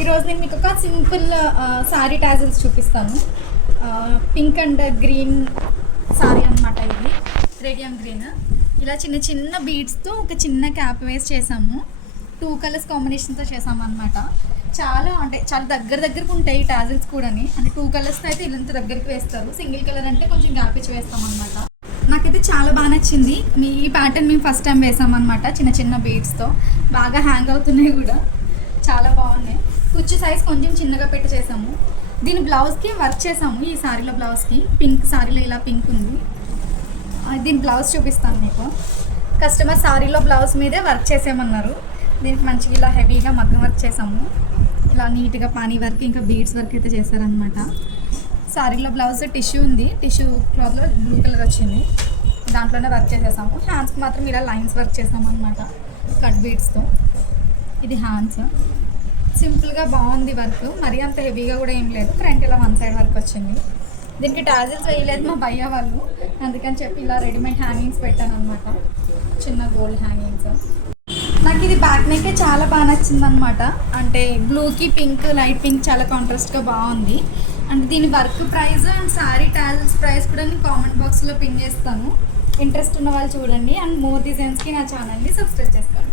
ఈరోజు నేను మీకు ఒక సింపుల్ సారీ టాజిల్స్ చూపిస్తాను. పింక్ అండ్ గ్రీన్ సారీ అనమాట. ఇది రేడియం గ్రీన్. ఇలా చిన్న చిన్న బీడ్స్తో ఒక చిన్న క్యాప్ వేసి చేసాము. 2 కలర్స్ కాంబినేషన్తో చేసాము అనమాట. చాలా దగ్గరకు ఉంటాయి టాజిల్స్ కూడా. అంటే 2 కలర్స్తో అయితే ఇల్లంత దగ్గరికి వేస్తారు. సింగిల్ కలర్ అంటే కొంచెం గ్యాప్ ఇచ్చి వేస్తాం అనమాట. నాకైతే చాలా బాగా నచ్చింది. ఈ ప్యాటర్న్ మేము ఫస్ట్ టైం వేసామన్నమాట. చిన్న చిన్న బీడ్స్తో బాగా హ్యాంగ్ అవుతున్నాయి కూడా, చాలా బాగున్నాయి. కుచ్చు సైజ్ కొంచెం చిన్నగా పెట్టి చేసాము. దీని బ్లౌజ్కి వర్క్ చేసాము. ఈ సారీలో బ్లౌజ్కి పింక్ సారీలో ఇలా పింక్ ఉంది. దీని బ్లౌజ్ చూపిస్తాను మీకు. కస్టమర్ సారీలో బ్లౌజ్ మీదే వర్క్ చేసేయమన్నారు. దీనికి మంచిగా ఇలా హెవీగా మగ్గం వర్క్ చేసాము. ఇలా నీట్గా పానీ వర్క్ ఇంకా బీడ్స్ వర్క్ అయితే చేశారనమాట. సారీలో బ్లౌజ్ టిష్యూ ఉంది. టిష్యూ క్లాత్లో బ్లూ కలర్ వచ్చింది. దాంట్లోనే వర్క్ చేసేసాము. హ్యాండ్స్కి మాత్రం ఇలా లైన్స్ వర్క్ చేసాము అనమాట, కట్ బీడ్స్తో. ఇది హ్యాండ్స్. సింపుల్గా బాగుంది వర్క్. మరీ అంత హెవీగా కూడా ఏం లేదు. ఫ్రంట్ ఇలా 1 సైడ్ వర్క్ వచ్చింది. దీనికి టాజిల్స్ వేయలేదు మా భయ్య వాళ్ళు, అందుకని చెప్పి ఇలా రెడీమేడ్ హ్యాంగింగ్స్ పెట్టాను అనమాట. చిన్న గోల్డ్ హ్యాంగింగ్స్. నాకు ఇది బ్యాక్ నెక్కే చాలా బాగా నచ్చింది అనమాట. అంటే బ్లూకి పింక్, లైట్ పింక్ చాలా కాంట్రాస్ట్గా బాగుంది. అండ్ దీని work price and sari tassels price కూడా నేను కామెంట్ బాక్స్లో పిన్ చేస్తాను. ఇంట్రెస్ట్ ఉన్న వాళ్ళు చూడండి. అండ్ మోర్ డిజైన్స్కి నా ఛానల్ని సబ్స్క్రైబ్ చేసుకోండి.